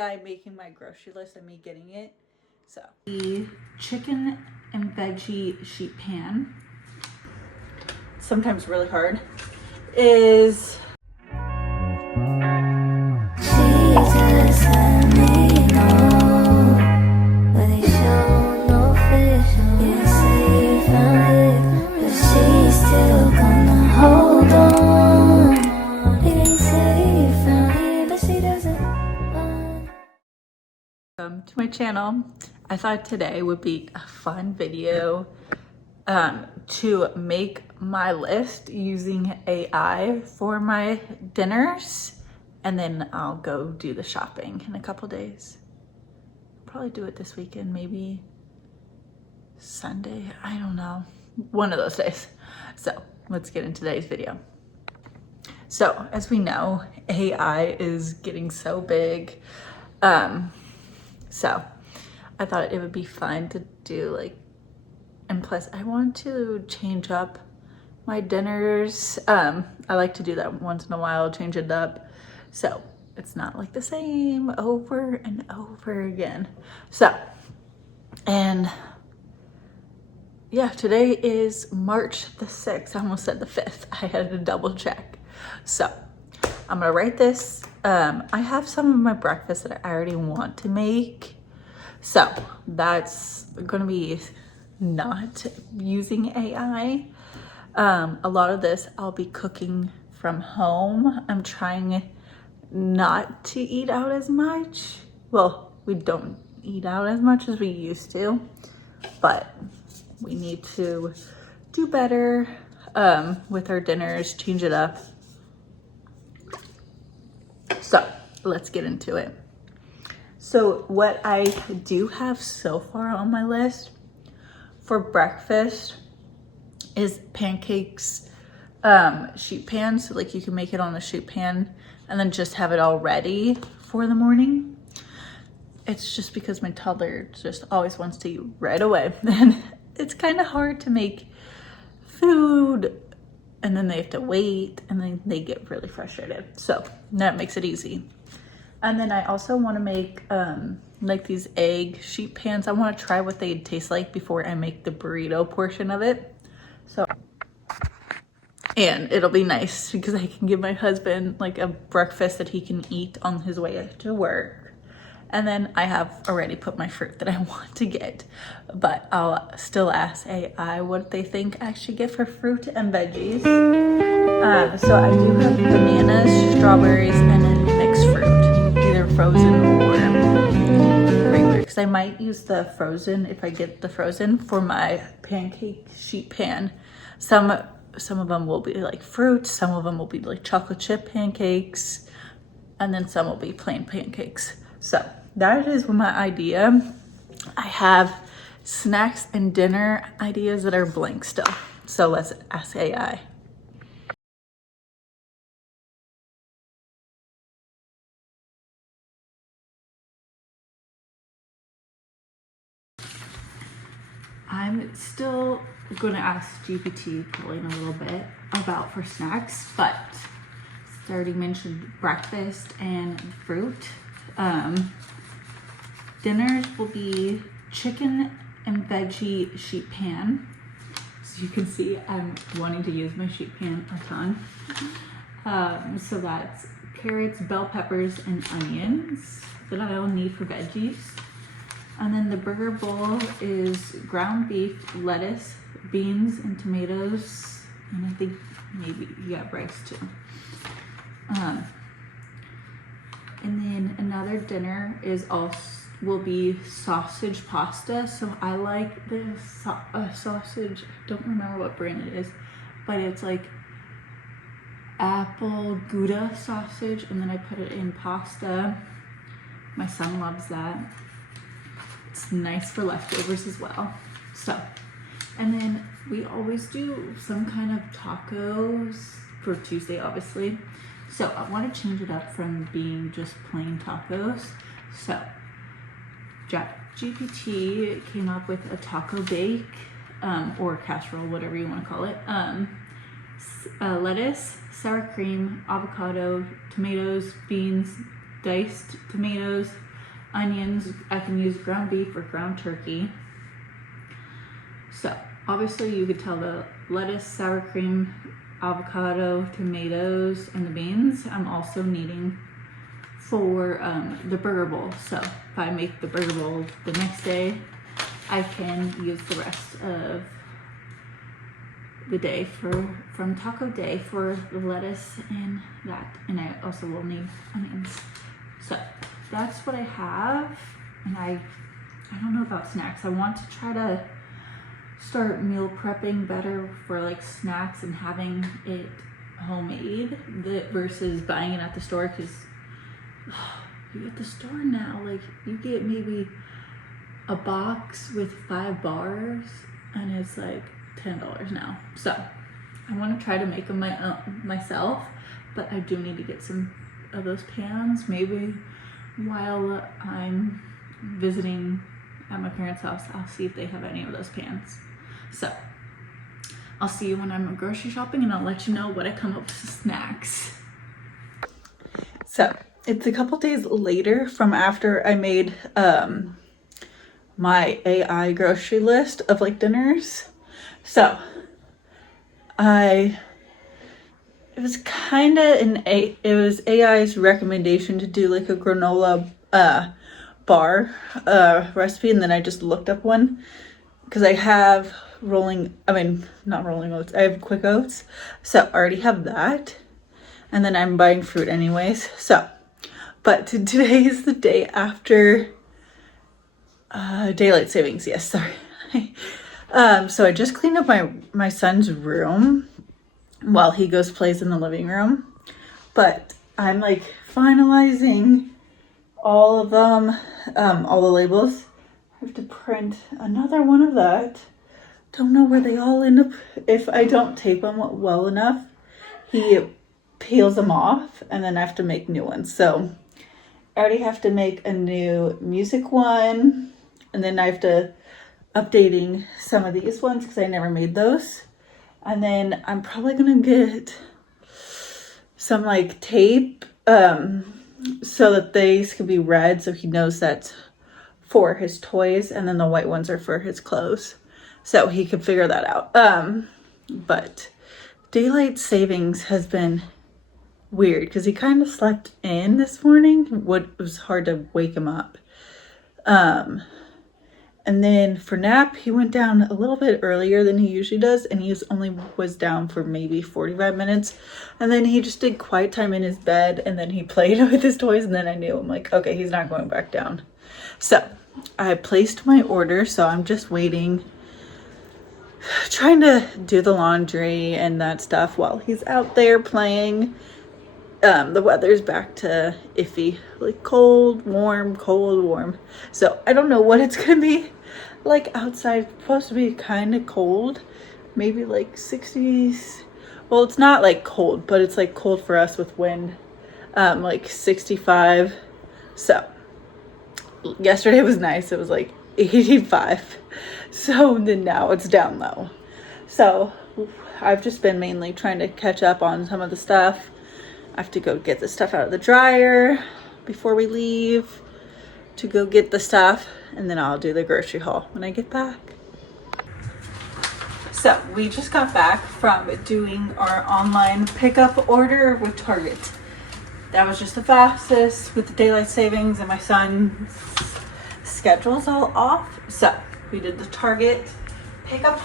AI making my grocery list and me getting it. So the chicken and veggie sheet pan, sometimes really hard, is to my channel. I thought today would be a fun video to make my list using AI for my dinners, and then I'll go do the shopping in a couple days. Probably do it this weekend, maybe Sunday, I don't know, one of those days. So let's get into today's video. So as we know, AI is getting so big. So I thought it would be fun to do, like, and plus I want to change up my dinners. I like to do that once in a while, change it up, so it's not like the same over and over again. So, and yeah, today is March the 6th. I almost said the 5th. I had to double check. So I'm gonna write this. I have some of my breakfast that I already want to make, so that's gonna be not using AI. A lot of this I'll be cooking from home. I'm trying not to eat out as much. Well, we don't eat out as much as we used to, but we need to do better with our dinners, change it up. So let's get into it. So what I do have so far on my list for breakfast is pancakes, sheet pan. So like you can make it on the sheet pan and then just have it all ready for the morning. It's just because my toddler just always wants to eat right away. And it's kind of hard to make food and then they have to wait and then they get really frustrated. So that makes it easy. And then I also want to make like these egg sheet pans. I want to try what they taste like before I make the burrito portion of it. So, and it'll be nice because I can give my husband like a breakfast that he can eat on his way to work. And then I have already put my fruit that I want to get, but I'll still ask AI what they think I should get for fruit and veggies. So I do have bananas, strawberries, and then mixed fruit, either frozen or regular, because I might use the frozen, if I get the frozen, for my pancake sheet pan. Some of them will be like fruit, some of them will be like chocolate chip pancakes, and then some will be plain pancakes. So that is my idea. I have snacks and dinner ideas that are blank still. So let's ask AI. I'm still going to ask GPT probably in a little bit about for snacks, but I already mentioned breakfast and fruit. Dinners will be chicken and veggie sheet pan. So you can see I'm wanting to use my sheet pan a ton. So that's carrots, bell peppers, and onions that I'll need for veggies. And then the burger bowl is ground beef, lettuce, beans, and tomatoes. And I think maybe you got rice too. And then another dinner is will be sausage pasta. So I like this sausage, I don't remember what brand it is, but it's like apple Gouda sausage, and then I put it in pasta. My son loves that. It's nice for leftovers as well. So, and then we always do some kind of tacos for Tuesday, obviously. So I want to change it up from being just plain tacos. So ChatGPT came up with a taco bake, or casserole, whatever you want to call it. Lettuce, sour cream, avocado, tomatoes, beans, diced tomatoes, onions. I can use ground beef or ground turkey. So obviously you could tell the lettuce, sour cream, avocado, tomatoes, and the beans. I'm also needing for the burger bowl. So if I make the burger bowl the next day, I can use the rest of the day from taco day for the lettuce and that. And I also will need onions. So that's what I have. And I don't know about snacks. I want to try to start meal prepping better for like snacks and having it homemade versus buying it at the store, because you at the store now, like you get maybe a box with 5 bars and it's like $10 now. So I want to try to make them my own myself, but I do need to get some of those pans maybe while I'm visiting at my parents' house. I'll see if they have any of those pans. So I'll see you when I'm grocery shopping, and I'll let you know what I come up with snacks. So it's a couple days later from after I made my AI grocery list of like dinners. So it was kind of it was AI's recommendation to do like a granola bar recipe, and then I just looked up one because I have not rolling oats, I have quick oats, so I already have that, and then I'm buying fruit anyways. So but today is the day after daylight savings. Yes, sorry. So I just cleaned up my son's room while he plays in the living room, but I'm like finalizing all of them, all the labels. I have to print another one of that. Don't know where they all end up. If I don't tape them well enough, he peels them off, and then I have to make new ones. So I already have to make a new music one, and then I have to updating some of these ones because I never made those. And then I'm probably gonna get some like tape so that these can be red, so he knows that's for his toys, and then the white ones are for his clothes, so he could figure that out. But daylight savings has been weird because he kind of slept in this morning. It was hard to wake him up. And then for nap, he went down a little bit earlier than he usually does, and he was down for maybe 45 minutes. And then he just did quiet time in his bed, and then he played with his toys, and then I knew, I'm like, okay, he's not going back down. So I placed my order, so I'm just waiting, trying to do the laundry and that stuff while he's out there playing. The weather's back to iffy, like cold, warm. So I don't know what it's gonna be like outside. It's supposed to be kind of cold, maybe like 60s. Well, it's not like cold, but it's like cold for us with wind, like 65. So yesterday was nice. It was like 85. So then now it's down low. So I've just been mainly trying to catch up on some of the stuff. I have to go get the stuff out of the dryer before we leave to go get the stuff, and then I'll do the grocery haul when I get back. So we just got back from doing our online pickup order with Target. That was just the fastest with the daylight savings, and my son's schedule's all off. So we did the Target pickup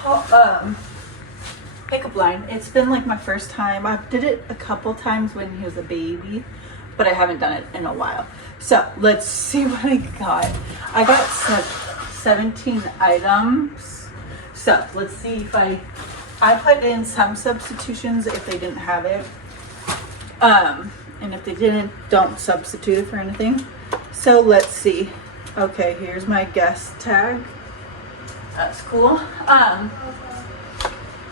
line. It's been like my first time. I did it a couple times when he was a baby, but I haven't done it in a while. So let's see what I got. I got 17 items. So let's see if I put in some substitutions if they didn't have it. And if they didn't, don't substitute it for anything. So let's see. Okay, here's my guest tag. That's cool.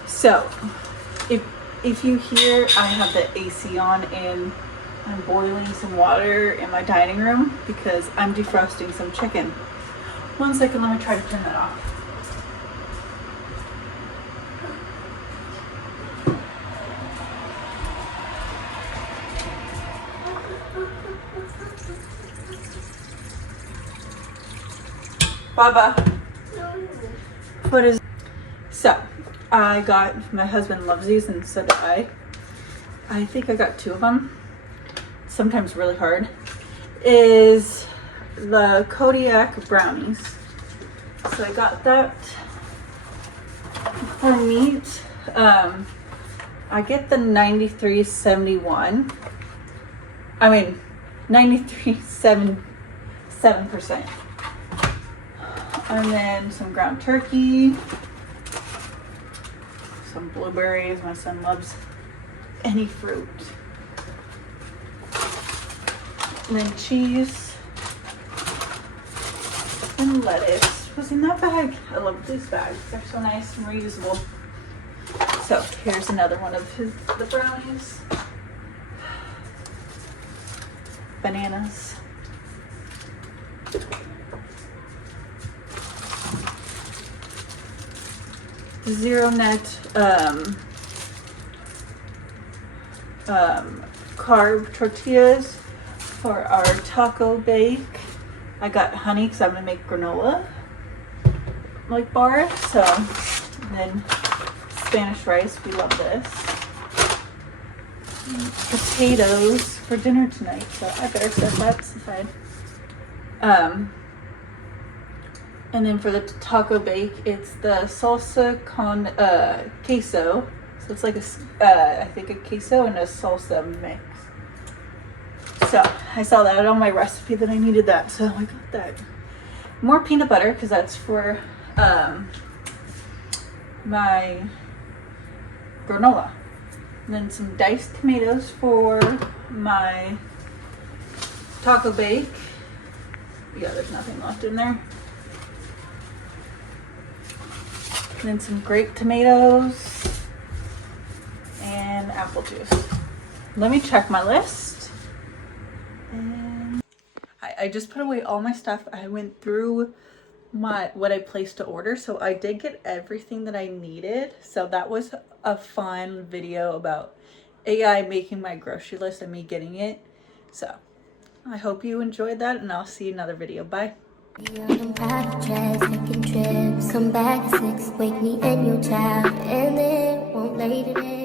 So, if you hear, I have the AC on and I'm boiling some water in my dining room because I'm defrosting some chicken. 1 second, let me try to turn that off. Baba. What is... So, I got... My husband loves these and so do I. I think I got 2 of them. Sometimes really hard. Is the Kodiak brownies. So I got that for meat. I get the 93.71. I mean 93.77%. And then some ground turkey, some blueberries. My son loves any fruit. And then cheese and lettuce was in that bag. I love these bags. They're so nice and reusable. So here's another one of the brownies. Bananas. Zero net carb tortillas for our taco bake. I got honey because I'm gonna make granola like bar. So, and then Spanish rice. We love this. Potatoes for dinner tonight. So I better set that aside. And then for the taco bake, it's the salsa con queso. So it's like I think a queso and a salsa mix. So I saw that on my recipe that I needed that, so I got that. More peanut butter because that's for my granola. And then some diced tomatoes for my taco bake. Yeah, there's nothing left in there. And then some grape tomatoes and apple juice. Let me check my list. And I just put away all my stuff. I went through what I placed to order, so I did get everything that I needed. So that was a fun video about AI making my grocery list and me getting it. So I hope you enjoyed that, and I'll see you in another video. Bye. Taking trips, come back at 6, wake me and your child, and then won't lay today.